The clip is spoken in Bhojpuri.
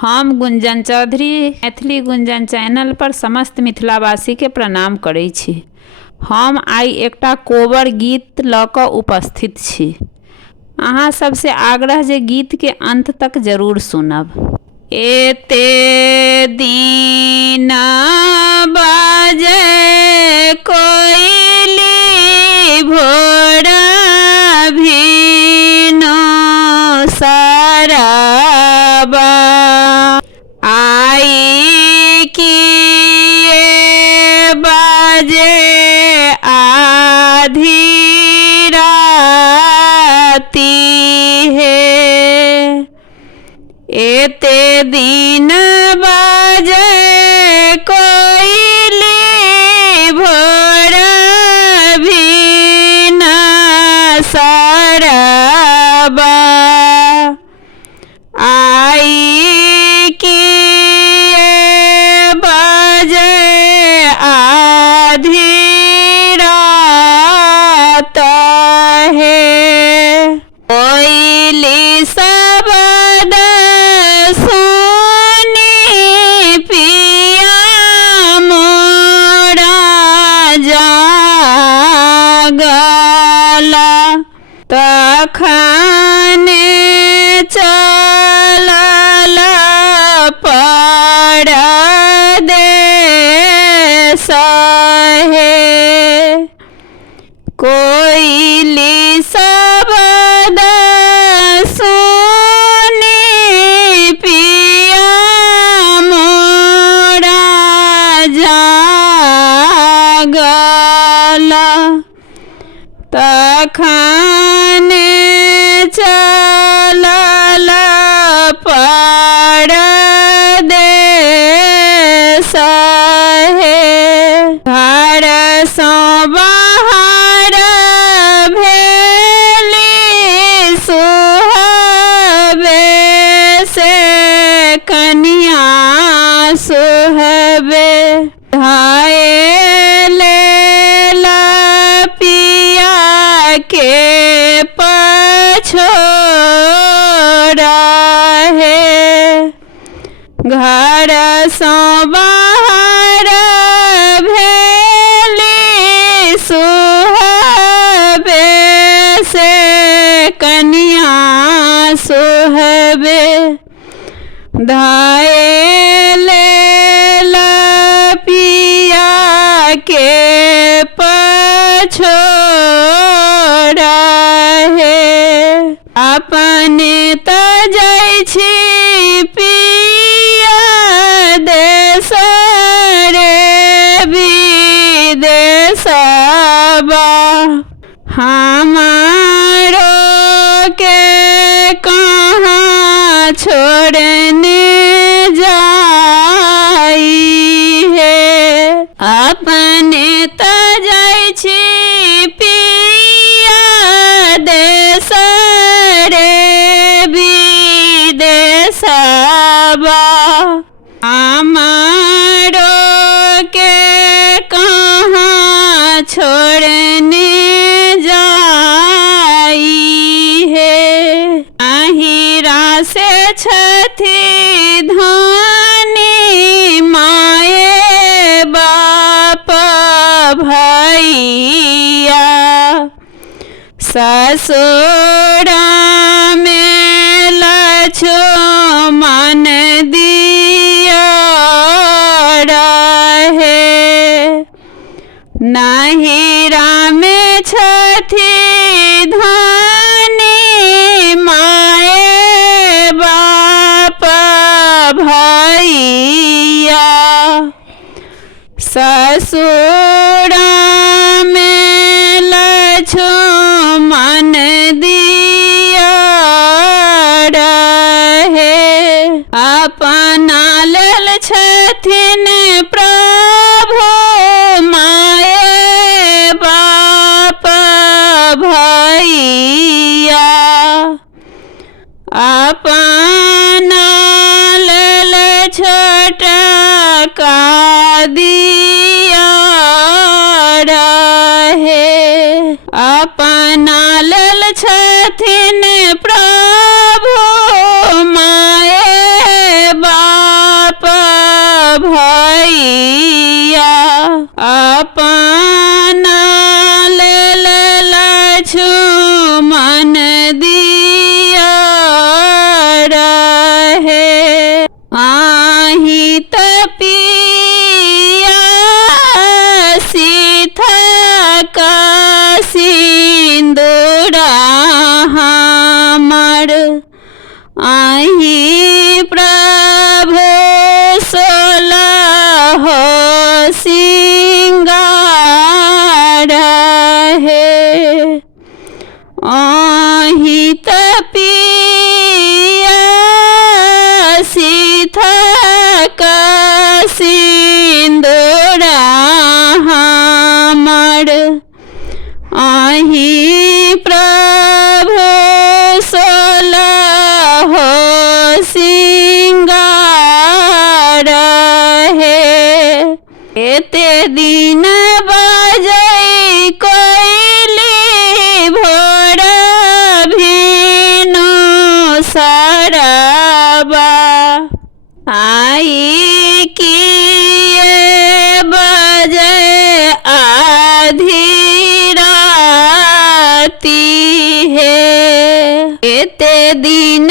हम गुंजन चौधरी मैथिली गुंजन चैनल पर समस्त मिथिलावासी के प्रणाम करै छी। हम आई एकटा कोबर गीत लऽ कऽ उपस्थित छी। अहाँ सबसे आग्रह जे गीत के अंत तक जरूर सुनब। एते दिन बाजे कोइली भोर भिनो सरबा आई किए बाजे आधी राती है। एते दिन बाजे कोइली भोर भिना सरबा आई किए बाजे आधी रात है। कोइली शब्द सुनी पिया मोरा जागला तखने चलल परदेस है। कोइली शब्द सुनी पिया मोरा जागला तखने चलल परदेस है। घर सँ बाहर भेली सुहबे से कनिया सुहबे धायले पिया के पछोड़ा है। घर सँ बाहर भेली सुहबे से कनिया सुहबे धायले पिया के पछोड़ा है। अपने त जाइ छी पिया देश रे विदेशबा हमारो के कहाँ छोड़ने जाई है। अपने त जाइ छी पिया देश रे विदेशबा हमारो के कहाँ छोड़ने जाई है। अहिरा से छथि धनी माए बाप भैया ससुरा में लक्ष्मण दिया रहे। नहिरा में छथि धनी माए बाप भैया ससुरा में लक्ष्मण दिया रहे। अपना लेल छथिन प्रभु माए बाप भैया अपना लेल छोटा का दिया रहे। अपना लेल छथिन प्रभु माए बा भैया अपना लक्ष्मण दिया रहे आही तपिया सीता का सिंदूरा हमर आही प्रभु सोलह सिंगार है आही तपिया सीता का सिंदूरा हमर आही प्रभु सोलह सिंगार है एते दिन बजै कोइली भोर भिनु सरबा आई किए बजे आधी राती है एते दिन